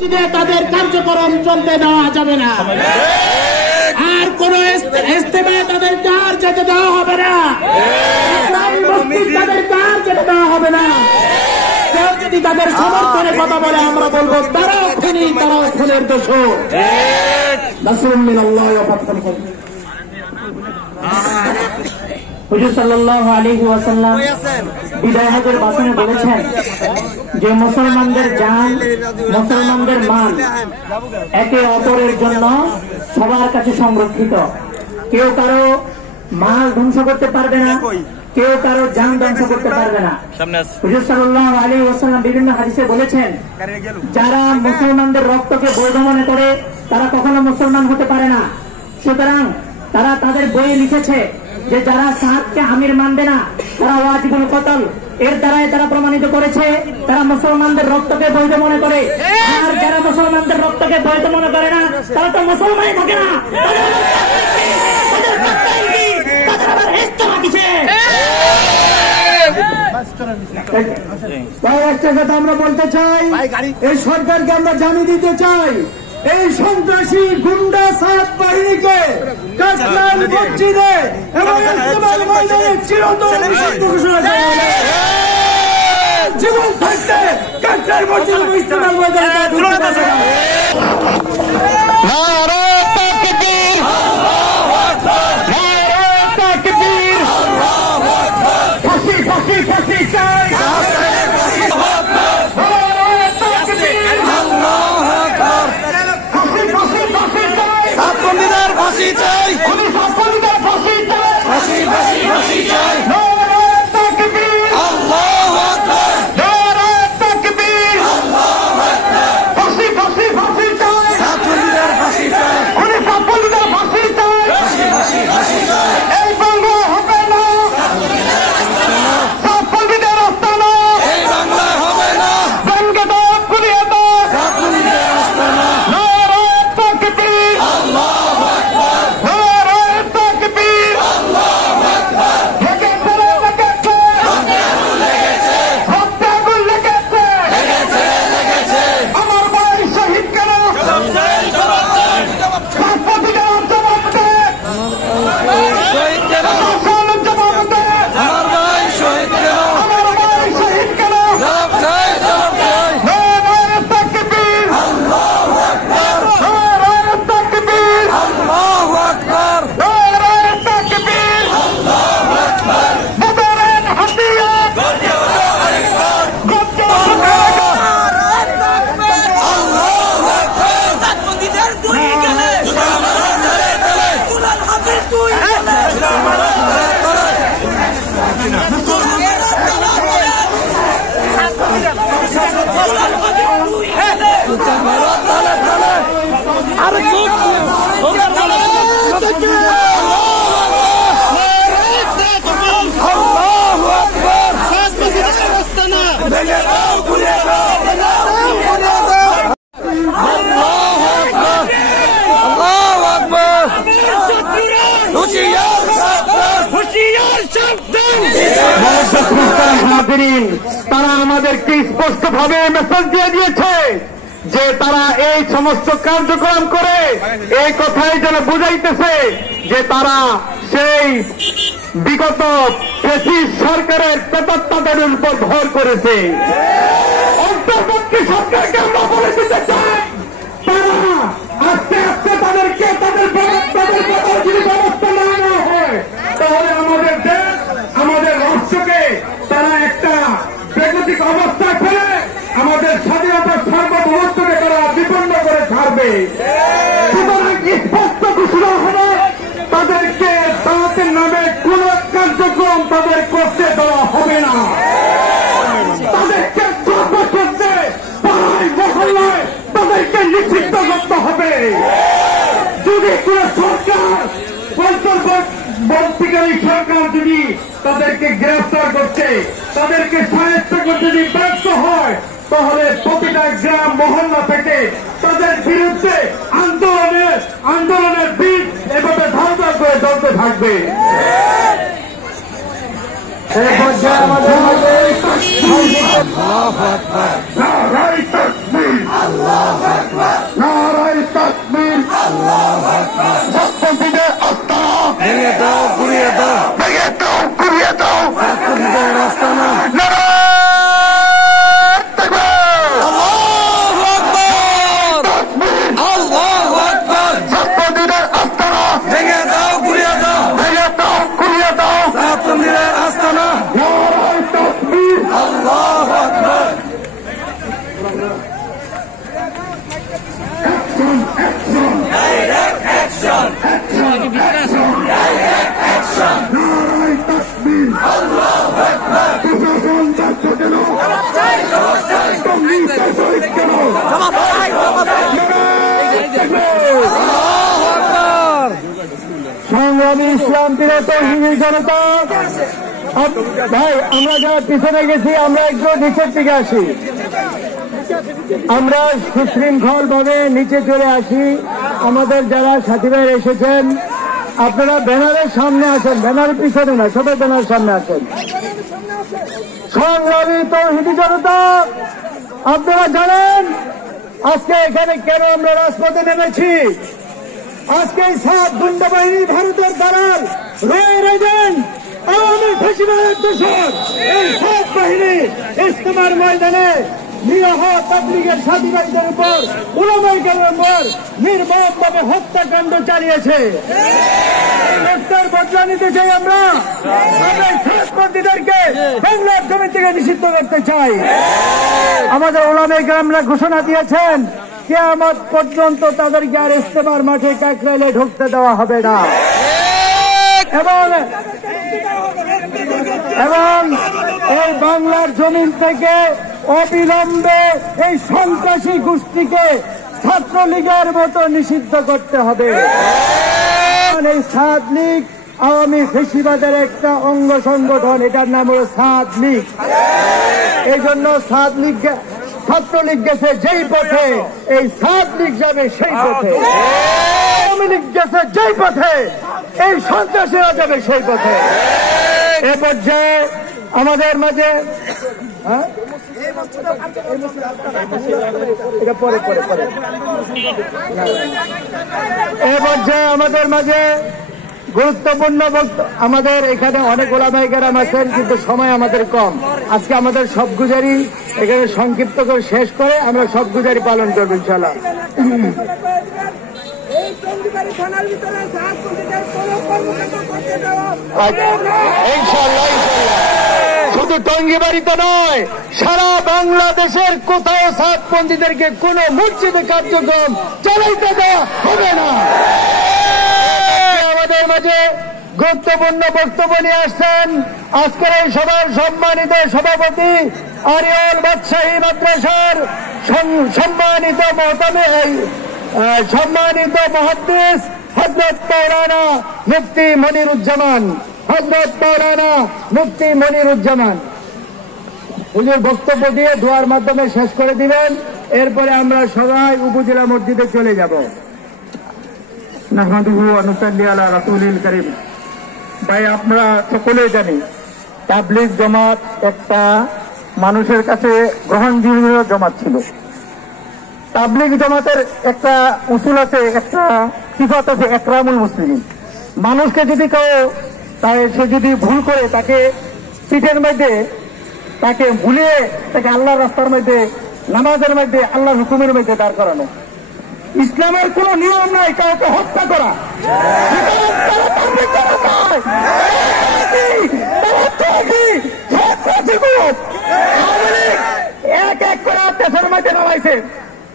তাদের কার্যক্রম চলতে দেওয়া যাবে না, আর কোন ইস্তেমায় তাদেরকে আর যেতে দেওয়া হবে না, তাদেরকে আর যেতে দেওয়া হবে না। কেউ যদি তাদের সমর্থনে কথা বলে আমরা বলবো তারাও খুনি, তারাও খুনের দোষর। নাসরুম মিনাল্লাহি ওয়া ফাতহুন করিম। হুজুর সাল্লাল্লাহু আলাইহি ওয়াসাল্লাম বিদায় হজের ভাষণে বলেছেন যে মুসলমানদের জান, মুসলমানদের মান একে অপরের জন্য সবার কাছে সংরক্ষিত। কেউ কারো মাল ধ্বংস করতে পারবে না, কেউ কারো জান ধ্বংস করতে পারবে না। হুজুর সাল্লাল্লাহু আলাইহি ওয়াসাল্লাম বিভিন্ন হাদিসে বলেছেন যারা মুসলমানদের রক্তকে বৈধ মনে করে তারা কখনো মুসলমান হতে পারে না। সুতরাং তারা তাদের বইয়ে লিখেছে যে যারা সাহাবকে আমির মানবে না তারা ওয়াজিবুল কতল, এর দ্বারাই তারা প্রমাণিত করেছে তারা মুসলমানদের রক্তকে বৈধ মনে করে। আর যারা মুসলমানদের রক্তকে বৈধ মনে করে না তারা তো মুসলমানই থাকে না। একটা কথা আমরা বলতে চাই, এই সরকারকে আমরা জানিয়ে দিতে চাই এই সন্ত্রাসী গুন্ডা সাত বাহিনীকে কাশলাল মসজিদে এবং ইস্তেমার ময়দানে চিরতরে নিষিদ্ধ ঘোষণা করা হবে। জীবন থাকতে কাশলাল মসজিদ এবং ইস্তেমার ময়দানে ঢুকতে পারবে না। নারে তাকবীর, আল্লাহু আকবার, নারে তাকবীর, আল্লাহু আকবার, ফাঁসি ফাঁসি ফাঁসি চাই, ফাঁসি চাই, ফাঁসি ফাঁসি ফাঁসি চাই। নারে তাকবীর, আল্লাহু আকবার, নারে তাকবীর, আল্লাহু আকবার, ফাঁসি ফাঁসি ফাঁসি চাই, ছাত্রলীগের ফাঁসি চাই, উনি ছাত্রলীগের ফাঁসি চাই, ফাঁসি ফাঁসি ফাঁসি চাই। এই বাংলা হবে না, ছাত্রলীগের আস্তানা, এই বাংলা হবে না, ব্যাংকে দাও, পুলিয়ে দাও, ছাত্রলীগের আস্তানা। নারে তাকবীর, আল্লাহু আকবার, নারে তাকবীর, আল্লাহু আকবার, লেগেছে লেগেছে, লেগেছে, হত্যাগুলো লেগেছে, লেগেছে লেগেছে। আমার ভাই শহীদ কেন? জবাব চাই, ছাত্রলীগের জবাব দে, শহীদ কেন? জবাব দে, আমার ভাই শহীদ কেন? আমার ভাই শহীদ কেন? জবাব চাই, জবাব চাই। নারে তাকবীর, আল্লাহু আকবার, নারে তাকবীর, আল্লাহু আকবার, নারে তাকবীর, আল্লাহু আকবার। বদরের হাতিয়ার গর্জে ওঠো আরেকবার, গর্জে ওঠো আরেকবার, আল্লাহু আকবার। ছাত্রলীগের দুই গেলে মুসলমান ধরে ধরে, কুরআন হাফেজ দুই গেলে মুসলমান ধরে ধরে, মুসলমানের তালা করে, কুরআন হাফেজ দুই গেলে মুসলমান ধরে ধরে। আরে খুব আল্লাহু আকবার, ছাত্রলীগের আস্তানা, ভেঙে দাও, গুলিয়ে দাও, গুলিয়ে দাও। আল্লাহু আকবার, আল্লাহু আকবার, হুঁশিয়ার সাবধান, হুঁশিয়ার সাবধান। তারা আমাদেরকে স্পষ্টভাবে মেসেজ দিয়ে দিয়েছে যে তারা এই সমস্ত কার্যক্রম করে এই কথাই যেন বুঝাইতেছে যে তারা সেই বিগত ফ্যাসিস্ট সরকারের প্রেতাত্মাদের উপর ভর করেছে। অন্তর্বর্তী সরকারকে আমরা বলে দিতে চাই তারা আস্তে আস্তে তাদেরকে তাদের যদি ব্যবস্থা না নেওয়া হয় তাহলে আমাদের দেশ, আমাদের রাষ্ট্রকে তারা একটা বেগতিক অবস্থায় ফেলে আমাদের স্বাধীনতার সার্বভৌমত্বকে তারা বিপন্ন করে ছাড়বে। সুতরাং স্পষ্ট ঘোষণা হবে তাদেরকে দাওয়াতের নামে কোন কার্যক্রম তাদের করতে দেওয়া হবে না। তাদেরকে সর্বক্ষেত্রে পাড়ায় মহল্লায় তাদেরকে নিষিদ্ধ করতে হবে। যদি কোন সরকার বর্তীকারী সরকার যদি তাদেরকে গ্রেফতার করতে, তাদেরকে সাহায্য করতে যদি ব্যর্থ হয় তাহলে প্রতিটা গ্রাম মহল্লা থেকে তাদের বিরুদ্ধে আন্দোলনের বীজ এভাবে ধারণা করে চলতে থাকবে। আমাদের নারায়ে তাকবীর, ছাত্রলীগের আস্তানা ভেঙে দাও, গুড়িয়ে দাও, ভেঙে দাও, গুড়িয়ে দাও, ছাত্রলীগের আস্তানা। নারায়ে তাকবীর, আল্লাহু আকবার, আল্লাহু আকবার, ছাত্রলীগের আস্তানা ভেঙে দাও, গুড়িয়ে দাও, ভেঙে দাও, গুড়িয়ে দাও, ছাত্রলীগের আস্তানা। নারায়ে তাকবীর, আল্লাহু আকবার। Direct action! Direct action! নারায়ে তাকবীর, আল্লাহু আকবার। প্রশাসন যাচ্ছে কেন? টঙ্গী শহীদ কেন? সংগ্রামী ইসলাম প্রিয় তৌহিদি জনতা, ভাই আমরা যারা পিছনে গেছি আমরা একটু নিচের দিকে আসি, আমরা সুশৃঙ্খল ভাবে নিচে চলে আসি। আমাদের যারা সাথী ভাই এসেছেন আপনারা ব্যানারের সামনে আসেন, ব্যানারের পিছনে না, সবাই ব্যানারের সামনে আসেন। সংগ্রামী তৌহিদি জনতা, আপনারা জানেন আজকে এখানে কেন আমরা রাজপথে নেমেছি? আজকে এই 7 গুন্ডা বাহিনী, ভারতের দালাল, রয়ের এজেন্ট, আওয়ামী ফ্যাসিবাদের দোসর এই 7 বাহিনী ইজতেমার ময়দানে নিরহ তাবলীগের সাথী ভাইদের উপর, উলামায়ে উপর নির্মমভাবে হত্যাকাণ্ড চালিয়েছে। এর বদলা নিতে চাই আমরা ছাত্রপন্থীদেরকে বাংলার জমি থেকে নিষিদ্ধ করতে চাই। আমাদের উলামায়ে কেরামরা ঘোষণা দিয়েছেন কিয়ামত পর্যন্ত তাদেরকে আর ইজতেমার মাঠে কাকরাইলে ঢুকতে দেওয়া হবে না, এবং এই বাংলার জমিন থেকে অবিলম্বে এই সন্ত্রাসী গোষ্ঠীকে ছাত্রলীগের মতো নিষিদ্ধ করতে হবে। এই ছাত্রলীগ আওয়ামী ফ্যাসিবাদের একটা অঙ্গ সংগঠন, এটার নাম হলো ছাত্রলীগ। এই জন্য ছাত্রলীগ গেছে যেই পথে এই ছাত্রলীগ যাবে সেই পথে, আওয়ামী লীগ গেছে যেই পথে এই সন্ত্রাসীরা যাবে সেই পথে। এ পর্যায়ে আমাদের মাঝে আমাদের মাঝে গুরুত্বপূর্ণ আমাদের এখানে অনেক ওলামায়ে কেরাম আছেন, কিন্তু সময় আমাদের কম। আজকে আমাদের সব গুজারি এখানে সংক্ষিপ্ত করে শেষ করে আমরা সব গুজারি পালন করবো ইনশাআল্লাহ। ইনশাআল্লাহ শুধু টঙ্গীবাড়িতে নয়, সারা বাংলাদেশের কোথাও সাতপন্থীদেরকে কোন মসজিদে কার্যক্রম চালাইতে দেওয়া হবে না। আমাদের মাঝে গুরুত্বপূর্ণ বক্তব্য নিয়ে আসছেন আজকের এই সভার সম্মানিত সভাপতি আরিয়াল বাদশাহী মাদ্রাসার সম্মানিত মুহাদ্দিস হযরত মাওলানা মুফতি মনিরুজ্জামান, হযরত মাওলানা মুফতি মনিরুজ্জামান হুজুর বক্তব্য দিয়ে দোয়ার মাধ্যমে শেষ করে দিবেন। এরপরে আমরা সবাই উপজেলা মসজিদে চলে যাব। নাহমাদুহু ওয়া নুসাল্লি আলা রাসূলিল কারীম। ভাই আমরা সকলেই জানি তাবলীগ জামাত একটা মানুষের কাছে গ্রহণযোগ্য জামাত ছিল। তাবলীগ জামাতের একটা উসুল আছে, একটা সিফাত আছে, ইকরামুল মুসলিমিন। মানুষকে যদি কেউ সে যদি ভুল করে তাকে পিঠের মধ্যে তাকে ভুলিয়ে তাকে আল্লাহর রাস্তার মধ্যে, নামাজের মধ্যে, আল্লাহর হুকুমের মধ্যে দাঁড় করানো। ইসলামের কোন নিয়ম নাই কাউকে হত্যা করা। এক এক করে দেশের মধ্যে নামাইছে।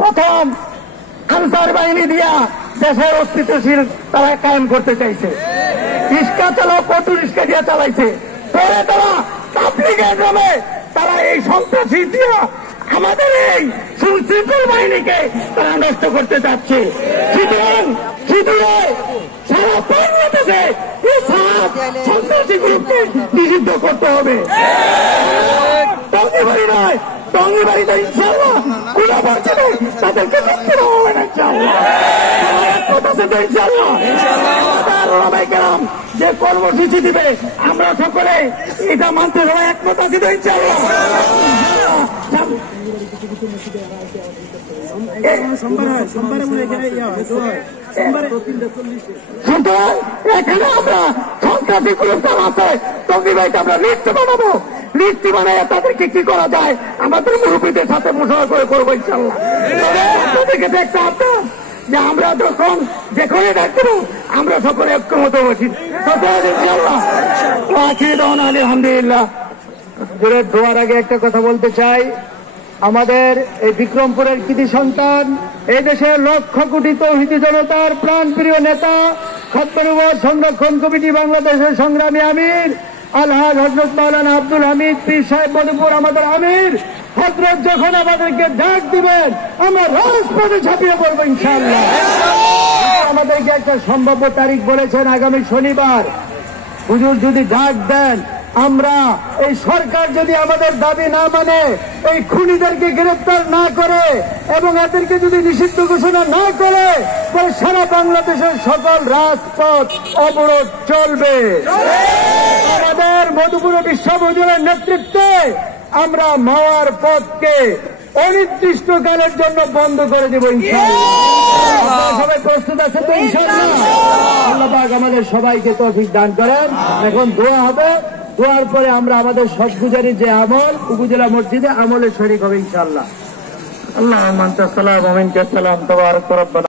প্রথম আনসার বাহিনী দিয়া দেশের অস্তিত্বশীল তারা কায়েম করতে চাইছে, রিস্কা চালাও কত রিস্কা দিয়া চালাইছে। পরে তারা তাবলীগের নামে তারা এই সন্ত্রাসী দিয়া আমাদের এই সুশৃঙ্খল বাহিনীকে তারা নষ্ট করতে চাচ্ছে। সুতরাং সারা বাংলাদেশে এই সন্ত্রাসী গ্রুপকে নিষিদ্ধ করতে হবে। টঙ্গীবাড়ি নয়, টঙ্গীবাড়িতে ইনশাআল্লাহ কোন মসজিদে তাদেরকে মুক্তি দেওয়া হবে না ইনশাআল্লাহ। যে কর্মসূচি দিবে আমরা সকলে এটা মানতে সবাই একমত আছি তো ইনশাআল্লাহ। সুতরাং এখানে আমরা সন্ত্রাসী গ্রুপ আছে টঙ্গী ভাইকে আমরা লিস্ট বানাবো, লিস্ট বানায় তাদেরকে কি করা যায় আমাদের মুরব্বীদের সাথে মুশাওয়ারা করে করবো ইনশাআল্লাহ। তাদেরকে দেখতে হবে যে আমরা যখন যেখানে ডাকবো আমরা সকলে ঐক্যমত বসি ইনশাআল্লাহ। আলহামদুলিল্লাহ। দোয়ার আগে একটা কথা বলতে চাই, আমাদের এই বিক্রমপুরের কৃতি সন্তান, এই দেশের লক্ষ কোটি তৌহিদি জনতার প্রাণপ্রিয় নেতা, খতবর সংরক্ষণ কমিটি বাংলাদেশের সংগ্রামী আমির আলহাজ হযরত মাওলানা আব্দুল হামিদ পীর সাহেব মধুপুর আমাদের আমির হযরত যখন আমাদেরকে ডাক দিবেন আমরা রাজপথে ঝাঁপিয়ে পড়বো ইনশাআল্লাহ। আমাদেরকে একটা সম্ভাব্য তারিখ বলেছেন আগামী শনিবার। হুজুর যদি ডাক দেন, আমরা এই সরকার যদি আমাদের দাবি না মানে, এই খুনিদেরকে গ্রেফতার না করে এবং এদেরকে যদি নিষিদ্ধ ঘোষণা না করে, তাহলে সারা বাংলাদেশের সকল রাজপথ অবরোধ চলবে। আমাদের মধুপুর বিশ্ববিদ্যালয়ের নেতৃত্বে আমরা মাওয়ার পথকে অনির্দিষ্টকালের জন্য বন্ধ করে দেব ইনশাআল্লাহ। সবাই প্রস্তুত আছেন তো ইনশাআল্লাহ? আল্লাহ পাক আমাদের সবাইকে তৌফিক দান করেন। এখন দোয়া হবে, দোয়ার পরে আমরা আমাদের সৎগুজারি যে আমল উপজেলা মসজিদে আমলের শরীক হবে ইনশাআল্লাহ। আল্লাহ মানতা সালাম আমিনকা সালাম তবারক রব্বানা।